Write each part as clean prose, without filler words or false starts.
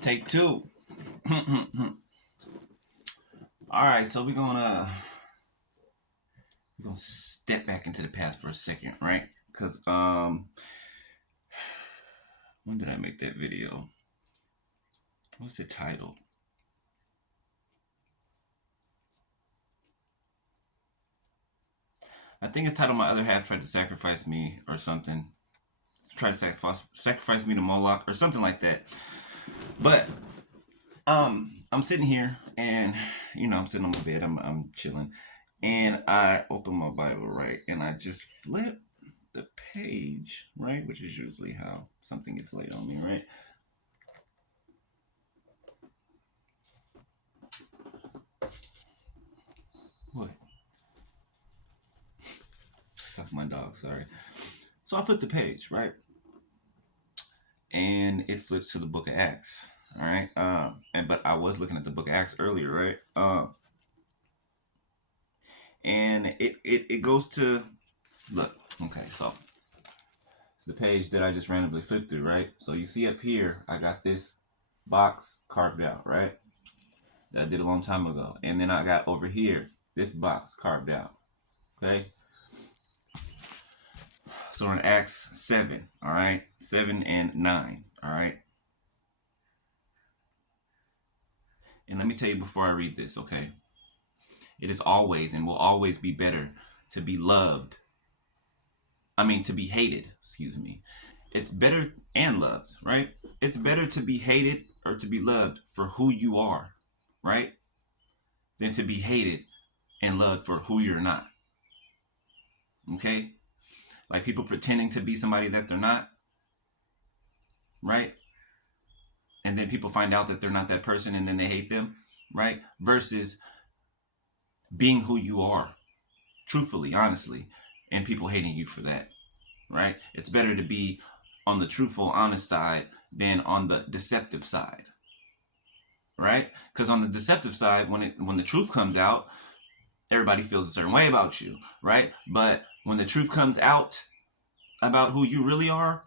Take two. All right, so we're gonna step back into the past for a second, right? Cause when did I make that video? What's it titled? I think it's titled "My Other Half Tried to Sacrifice Me" or something. Try to sacrifice me to Moloch or something like that. But I'm sitting here and I'm sitting on my bed. I'm chilling, and I open my Bible, right, and I just flip the page, right, which is usually how something gets laid on me, right. What? That's my dog. Sorry. So I flip the page, right, and it flips to the Book of Acts. All right. And but I was looking at the Book of Acts earlier, right. And it goes to look. Okay, so it's the page that I just randomly flipped through, right? So you see up here, I got this box carved out, right? That I did a long time ago. And then I got over here this box carved out. Okay? So we're in Acts 7, all right? 7 and 9, all right? And let me tell you before I read this, okay? It is always and will always be better to be loved. To be hated, excuse me. It's better and loved, right? It's better to be hated or to be loved for who you are, right? Than to be hated and loved for who you're not. Okay? Like people pretending to be somebody that they're not, right? And then people find out that they're not that person and then they hate them, right? Versus being who you are, truthfully, honestly, and people hating you for that, right? It's better to be on the truthful, honest side than on the deceptive side, right? Because on the deceptive side, when the truth comes out, everybody feels a certain way about you, right? But when the truth comes out about who you really are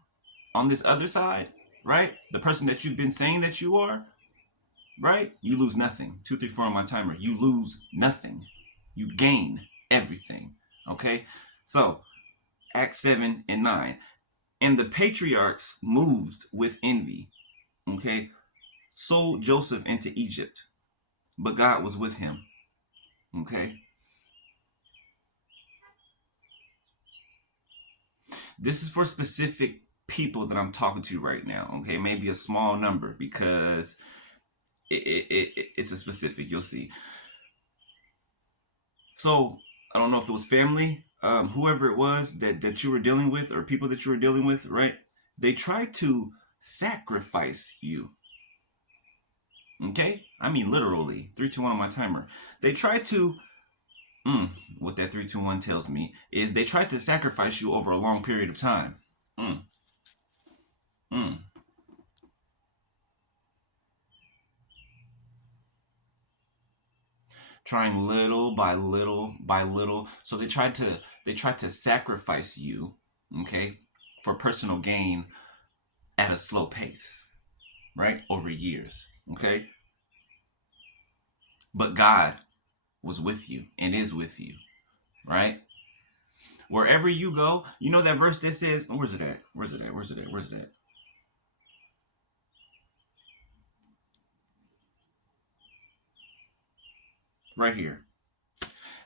on this other side, right? The person that you've been saying that you are, right? You lose nothing. 2, 3, 4 on my timer. You lose nothing. You gain everything. Okay? So, Acts 7 and 9. And the patriarchs moved with envy, okay, sold Joseph into Egypt, but God was with him, okay? This is for specific people that I'm talking to right now, okay? Maybe a small number because it's a specific, you'll see. So I don't know if it was family, whoever it was that you were dealing with or people that you were dealing with, right? They tried to sacrifice you. Okay? Literally. 3, 2, 1 on my timer. They tried to, what that 3, 2, 1 tells me is they tried to sacrifice you over a long period of time. Mm, mm. Trying little by little by little. So they tried to sacrifice you, okay, for personal gain at a slow pace, right? Over years, okay? But God was with you and is with you, right? Wherever you go, you know that verse that says, where's it at? Where's it at? Where's it at? Where's it at? Right here.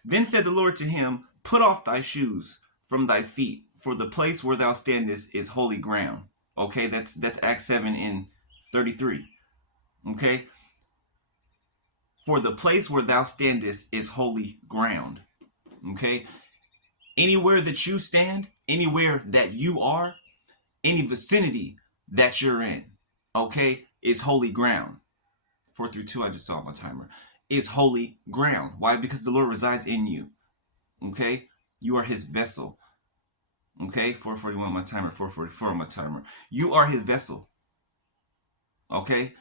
Then said the Lord to him, put off thy shoes from thy feet, for the place where thou standest is holy ground. Okay, that's Acts 7 and 33. Okay? For the place where thou standest is holy ground. Okay? Anywhere that you stand, anywhere that you are, any vicinity that you're in, okay, is holy ground. 4 through 2, I just saw my timer, is holy ground. Why? Because the Lord resides in you. Okay? You are his vessel. Okay? 4:41 on my timer, 4:44 on my timer. You are his vessel. Okay?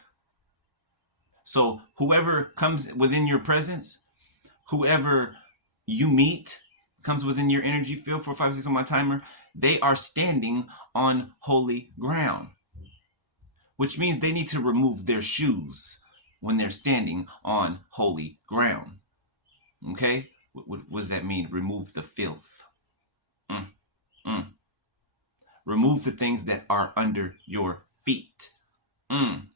So whoever comes within your presence, whoever you meet comes within your energy field, 4, 5, 6 on my timer, they are standing on holy ground. which means they need to remove their shoes when they're standing on holy ground. Okay? What does that mean? Remove the filth. Mm, mm. Remove the things that are under your feet. Mm,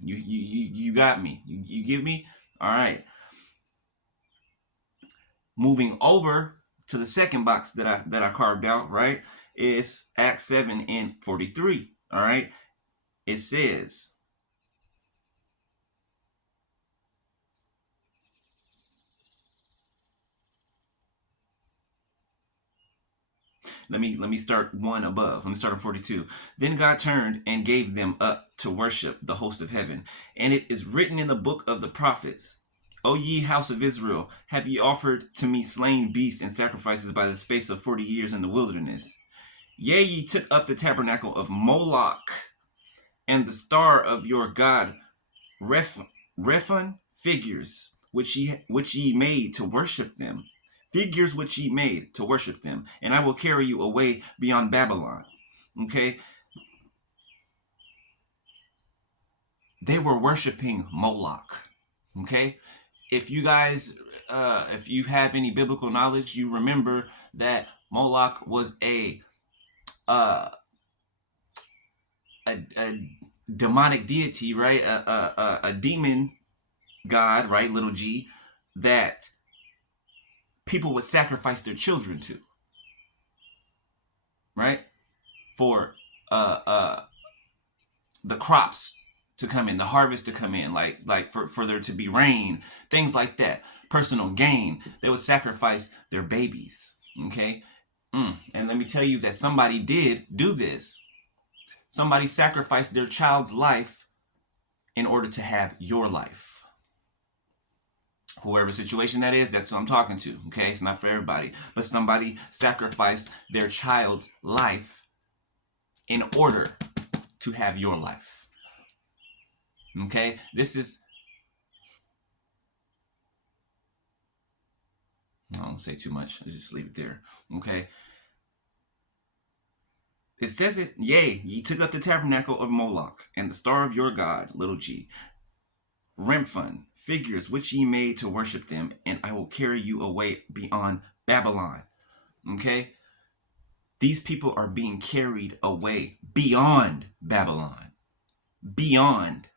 you got me. You get me? All right. Moving over to the second box that I carved out, right, is Acts 7 and 43. All right. It says, let me start one above. Let me start on 42. Then God turned and gave them up to worship the host of heaven. And it is written in the book of the prophets, O ye house of Israel, have ye offered to me slain beasts and sacrifices by the space of 40 years in the wilderness? Yea, ye took up the tabernacle of Moloch and the star of your god Rephan, figures which ye made to worship them. Figures which ye made to worship them, and I will carry you away beyond Babylon. Okay? They were worshiping Moloch. Okay? If you guys, if you have any biblical knowledge, you remember that Moloch was uh, a demonic deity, right? A demon god, right? Little g, that people would sacrifice their children to, right? For uh, uh, the crops to come in, the harvest to come in, like for there to be rain, things like that. Personal gain. They would sacrifice their babies. Okay? And let me tell you that somebody did do this. Somebody sacrificed their child's life in order to have your life. Whoever situation that is, that's what I'm talking to. Okay? It's not for everybody. But somebody sacrificed their child's life in order to have your life. Okay? This is, I don't say too much. Let's just leave it there. Okay? It says it, yea, ye took up the tabernacle of Moloch and the star of your god, little g, Remphan, figures which ye made to worship them, and I will carry you away beyond Babylon. Okay? These people are being carried away beyond Babylon. Beyond.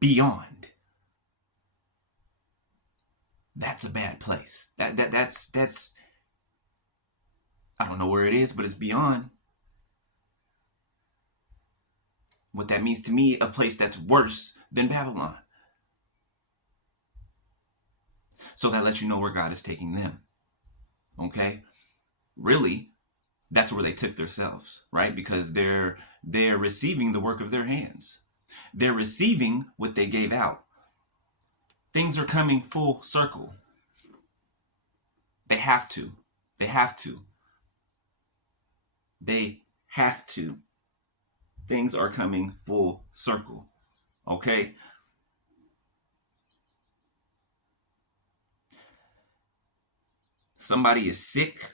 Beyond. That's a bad place. That's I don't know where it is, but it's beyond. What that means to me, a place that's worse than Babylon. So that lets you know where God is taking them. Okay? Really, that's where they took themselves, right? Because they're receiving the work of their hands. They're receiving what they gave out. Things are coming full circle. They have to. They have to. They have to. Things are coming full circle. Okay? Somebody is sick.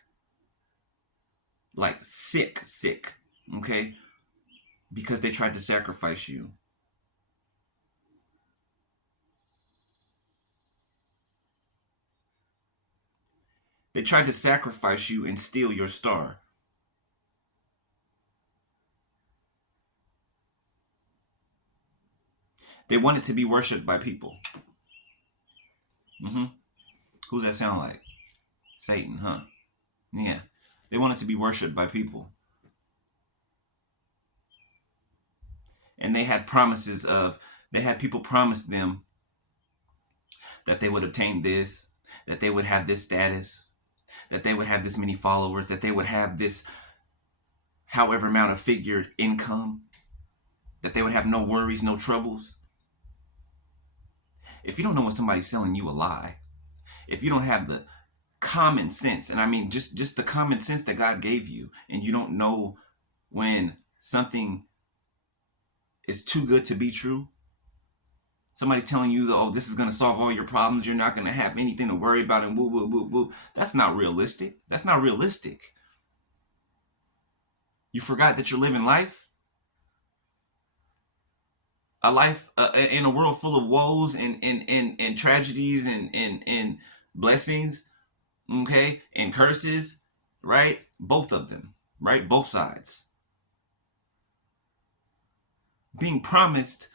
Like sick. Okay? Because they tried to sacrifice you. They tried to sacrifice you and steal your star. They wanted to be worshipped by people. Who's that sound like? Satan, huh? Yeah. They wanted to be worshipped by people. And they had people promise them that they would obtain this, that they would have this status, that they would have this many followers, that they would have this however amount of figured income, that they would have no worries, no troubles. If you don't know when somebody's selling you a lie, if you don't have the common sense, and I mean just the common sense that God gave you, and you don't know when something is too good to be true, somebody's telling you that, oh, this is going to solve all your problems, you're not going to have anything to worry about, and woo, woo, woo, woo. That's not realistic. That's not realistic. You forgot that you're living life, a life in a world full of woes and tragedies and blessings, okay, and curses, right? Both of them, right? Both sides. Being promised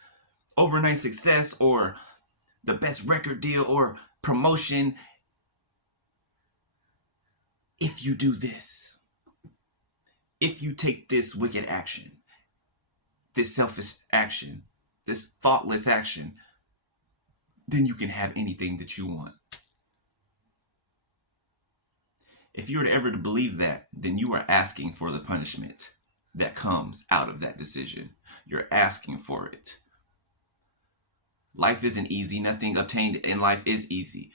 overnight success or the best record deal or promotion if you do this, if you take this wicked action, this selfish action, this thoughtless action, then you can have anything that you want. If you were to ever to believe that, then you are asking for the punishment that comes out of that decision. You're asking for it. Life isn't easy. Nothing obtained in life is easy.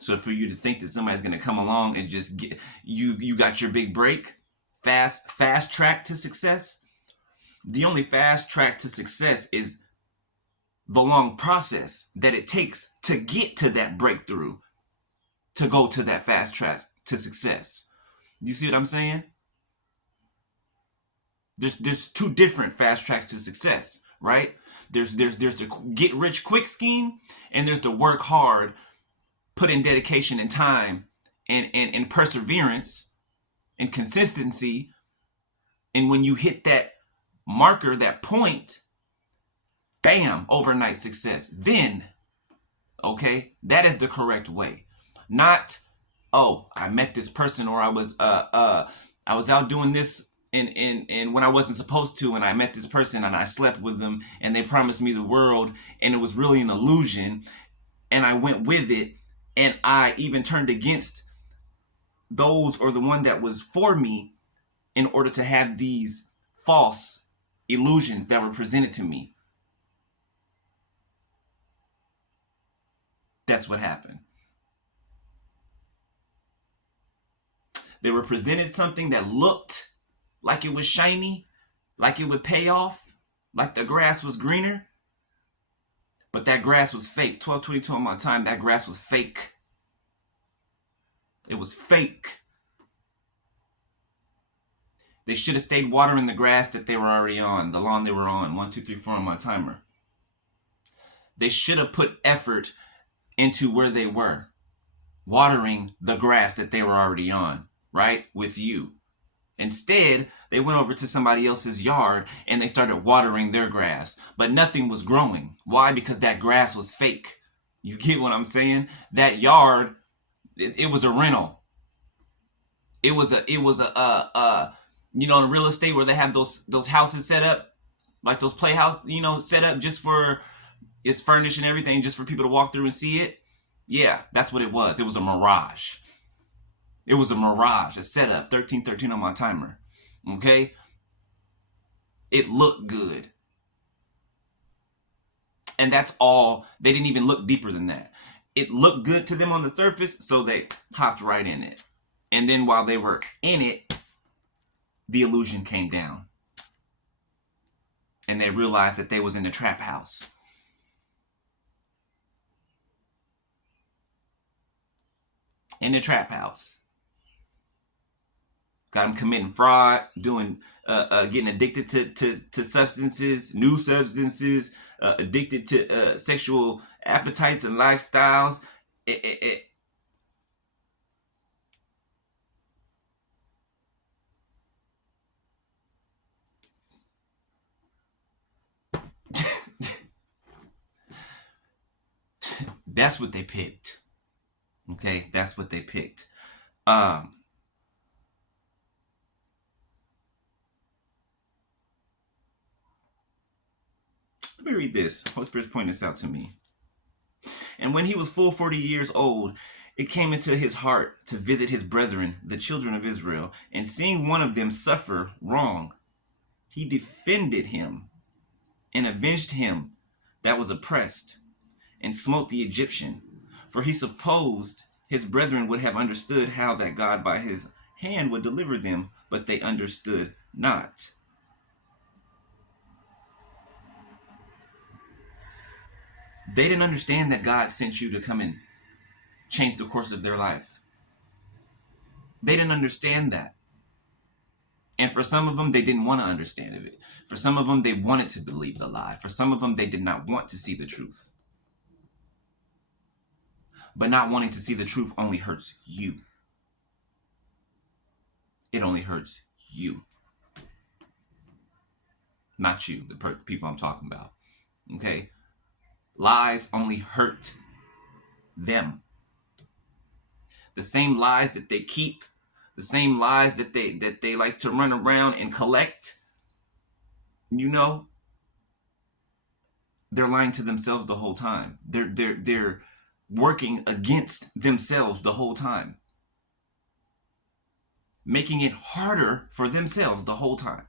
So for you to think that somebody's going to come along and just get you got your big break, fast track to success. The only fast track to success is the long process that it takes to get to that breakthrough, to go to that fast track to success. You see what I'm saying? There's two different fast tracks to success, right? There's the get rich quick scheme, and there's the work hard, put in dedication and time and perseverance and consistency. And when you hit that marker, that point, bam, overnight success. Then, okay, that is the correct way. Not, oh, I met this person, or I was out doing this and when I wasn't supposed to, and I met this person and I slept with them and they promised me the world and it was really an illusion and I went with it and I even turned against those or the one that was for me in order to have these false illusions that were presented to me. That's what happened. They were presented something that looked like it was shiny, like it would pay off, like the grass was greener. But that grass was fake. 12:22 on my time, that grass was fake. It was fake. They should have stayed watering the grass that they were already on, the lawn they were on. 1, 2, 3, 4 on my timer. They should have put effort into where they were, watering the grass that they were already on, right? With you. Instead, they went over to somebody else's yard and they started watering their grass, but nothing was growing. Why? Because that grass was fake. You get what I'm saying? That yard, it was a rental. It was a you know, in real estate where they have those houses set up, like those playhouse, you know, set up just for, it's furnished and everything just for people to walk through and see it. Yeah, that's what it was. It was a mirage. It was a mirage, a setup, 13:13 on my timer. Okay? It looked good. And that's all. They didn't even look deeper than that. It looked good to them on the surface, so they hopped right in it. And then while they were in it, the illusion came down. And they realized that they was in the trap house. In the trap house. Got them committing fraud, doing, getting addicted to substances, new substances, addicted to sexual appetites and lifestyles. That's what they picked. Okay, that's what they picked. Let me read this. Holy Spirit's pointing this out to me. And when he was full 40 years old, it came into his heart to visit his brethren, the children of Israel, and seeing one of them suffer wrong, he defended him and avenged him that was oppressed, and smote the Egyptian. For he supposed his brethren would have understood how that God by his hand would deliver them, but they understood not. They didn't understand that God sent you to come and change the course of their life. They didn't understand that. And for some of them, they didn't want to understand it. For some of them, they wanted to believe the lie. For some of them, they did not want to see the truth. But not wanting to see the truth only hurts you. It only hurts you. Not you, the people I'm talking about. Okay? Lies only hurt them. The same lies that they keep, the same lies that they like to run around and collect, you know, they're lying to themselves the whole time. They're working against themselves the whole time. Making it harder for themselves the whole time.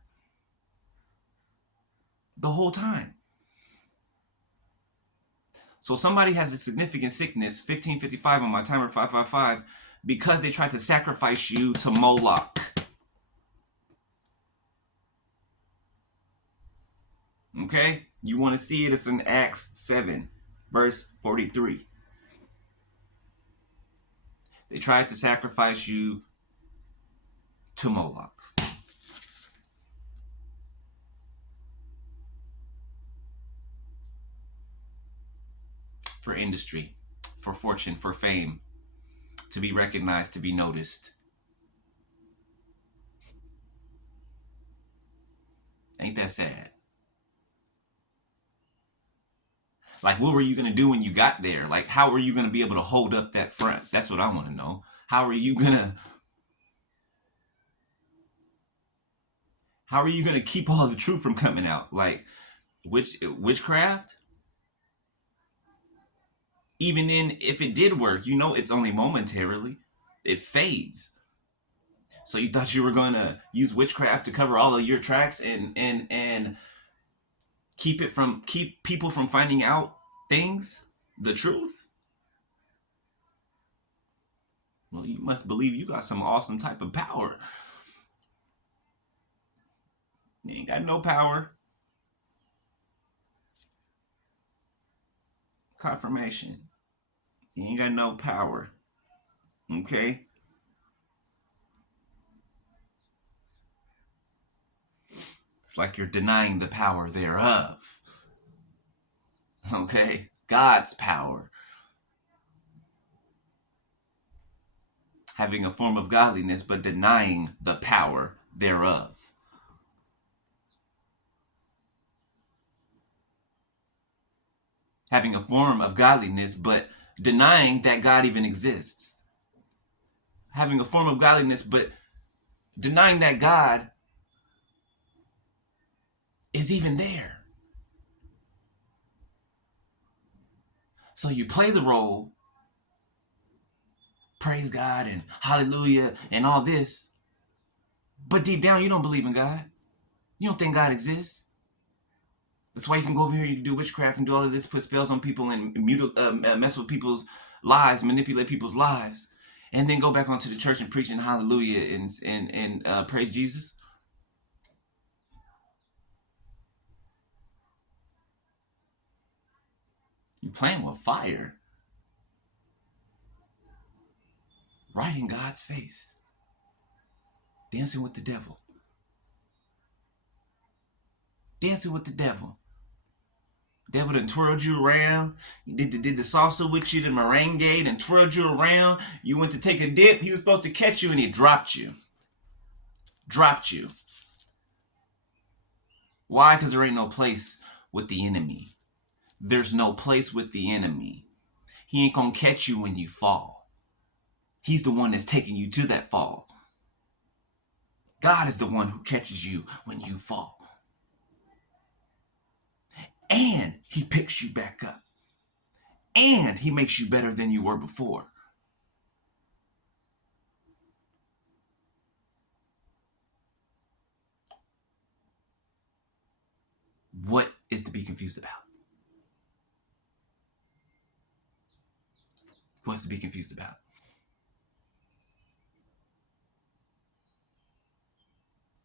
The whole time. So somebody has a significant sickness, 1555 on my timer, 555, because they tried to sacrifice you to Moloch. Okay? You want to see it? It's in Acts 7, verse 43. They tried to sacrifice you to Moloch. For industry, for fortune, for fame, to be recognized, to be noticed. Ain't that sad? Like, what were you going to do when you got there? Like, how were you going to be able to hold up that front? That's what I want to know. How are you going to keep all the truth from coming out? Like, witchcraft? Even if it did work, you know, it's only momentarily. It fades. So you thought you were going to use witchcraft to cover all of your tracks and keep people from finding out things, the truth? Well, you must believe you got some awesome type of power. You ain't got no power. Confirmation. You ain't got no power. Okay? It's like you're denying the power thereof. Okay? God's power. Having a form of godliness, but denying the power thereof. Having a form of godliness, but denying that God even exists. Having a form of godliness, but denying that God is even there. So you play the role, praise God and hallelujah and all this, but deep down you don't believe in God. You don't think God exists. That's why you can go over here, you can do witchcraft and do all of this, put spells on people and mess with people's lives, manipulate people's lives, and then go back onto the church and preaching hallelujah and praise Jesus. You're playing with fire. Right in God's face. Dancing with the devil. Dancing with the devil. Devil done twirled you around. He did the salsa with you, the merengue, and twirled you around. You went to take a dip. He was supposed to catch you and he dropped you. Dropped you. Why? Because there ain't no place with the enemy. There's no place with the enemy. He ain't gonna catch you when you fall. He's the one that's taking you to that fall. God is the one who catches you when you fall. And he picks you back up. And he makes you better than you were before. What is to be confused about? What's to be confused about?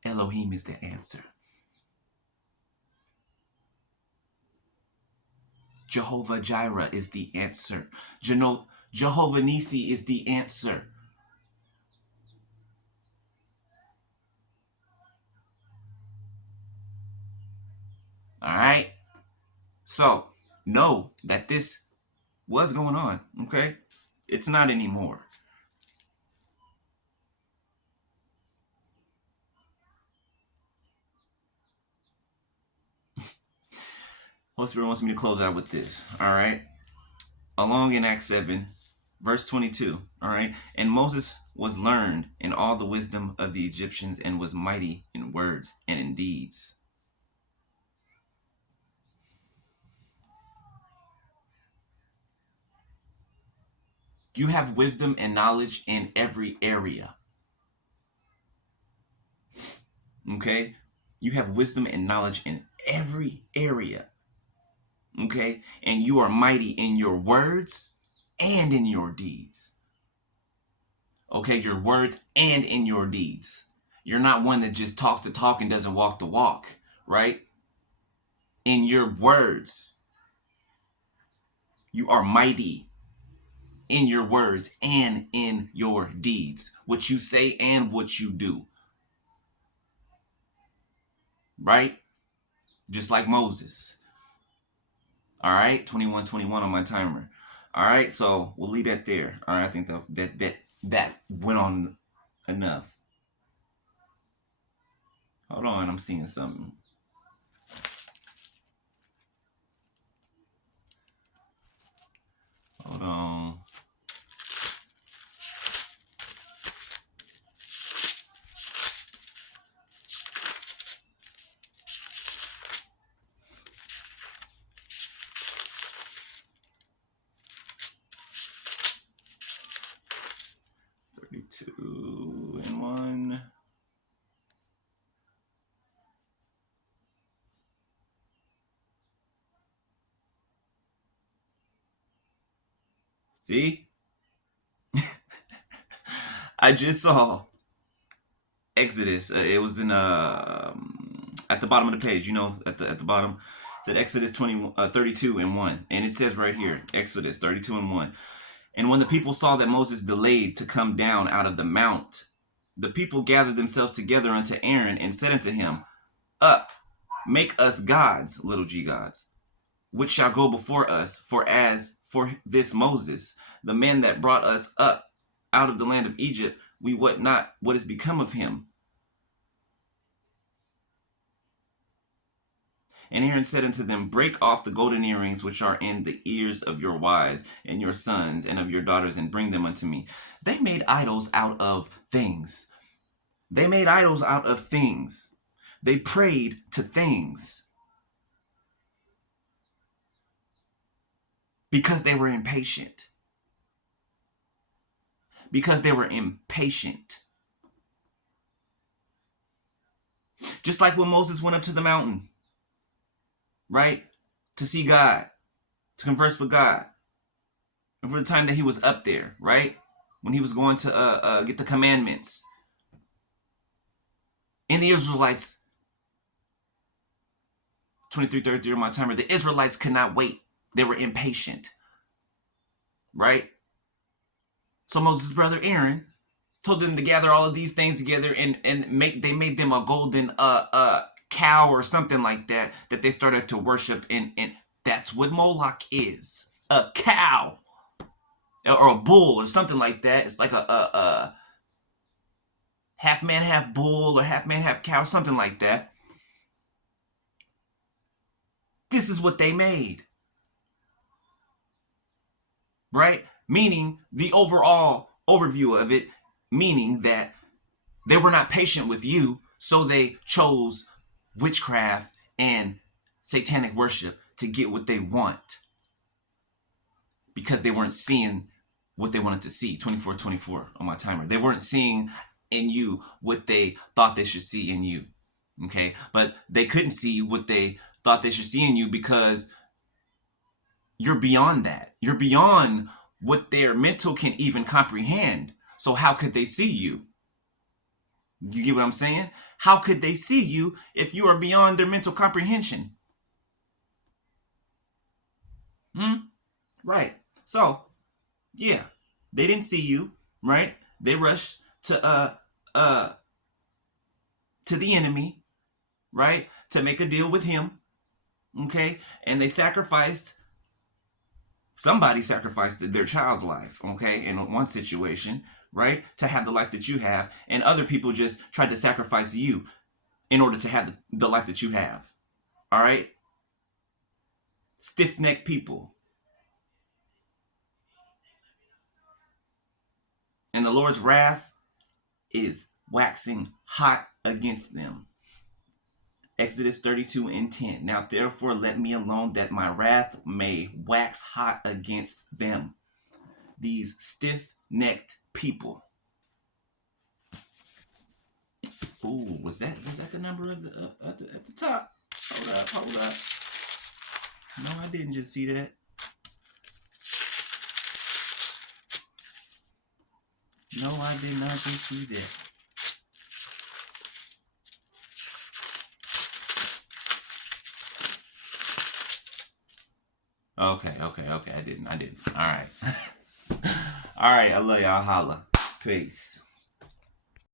Elohim is the answer. Jehovah Jireh is the answer. Jehovah Nisi is the answer. All right. So know that this was going on. Okay. It's not anymore. Holy Spirit wants me to close out with this. All right. Along in Acts 7, verse 22. All right. And Moses was learned in all the wisdom of the Egyptians and was mighty in words and in deeds. You have wisdom and knowledge in every area. Okay. You have wisdom and knowledge in every area. Okay. And you are mighty in your words and in your deeds. Okay. Your words and in your deeds. You're not one that just talks the talk and doesn't walk the walk, right? In your words, you are mighty in your words and in your deeds. What you say and what you do, right? Just like Moses. All right, 21:21 on my timer. All right, so we'll leave that there. All right, I think that went on enough. Hold on, I'm seeing something. Hold on. Two and one. See? I just saw Exodus. It was in at the bottom of the page. You know, at the bottom, it said Exodus 32 and 1, and it says right here, Exodus 32 and 1. And when the people saw that Moses delayed to come down out of the mount, the people gathered themselves together unto Aaron and said unto him, Up, make us gods, little g gods, which shall go before us. For as for this Moses, the man that brought us up out of the land of Egypt, we wot not what is become of him. And Aaron said unto them, Break off the golden earrings which are in the ears of your wives and your sons and of your daughters, and bring them unto me. They made idols out of things. They made idols out of things. They prayed to things because they were impatient. Because they were impatient. Just like when Moses went up to the mountain, right? To see God, to converse with God. And for the time that he was up there, right? When he was going to get the commandments. And the Israelites, 23:33 on my timer, the Israelites could not wait. They were impatient, right? So Moses' brother Aaron told them to gather all of these things together and they made them a golden cow or something like that they started to worship, and that's what Moloch is. A cow or a bull or something like that. It's like a half man half bull or half man half cow, something like that. This is what they made, right? Meaning the overall overview of it, meaning that they were not patient with you, so they chose witchcraft and satanic worship to get what they want because they weren't seeing what they wanted to see. 24:24 on my timer. They weren't seeing in you what they thought they should see in you. Okay, but they couldn't see what they thought they should see in you because you're beyond that. You're beyond what their mental can even comprehend. So how could they see you? You get what I'm saying? How could they see you if you are beyond their mental comprehension? Right. So, yeah, they didn't see you, right? They rushed to the enemy, right? To make a deal with him, Okay? And somebody sacrificed their child's life, okay, in one situation, right, to have the life that you have, and other people just tried to sacrifice you in order to have the life that you have. All right? Stiff-necked people. And the Lord's wrath is waxing hot against them. Exodus 32:10. Now therefore let me alone, that my wrath may wax hot against them. These stiff-necked people. Ooh, was that the number of the at the top? Hold up. No, I didn't just see that. No, I did not just see that. Okay. I didn't. All right. All right. I love y'all. Holla. Peace.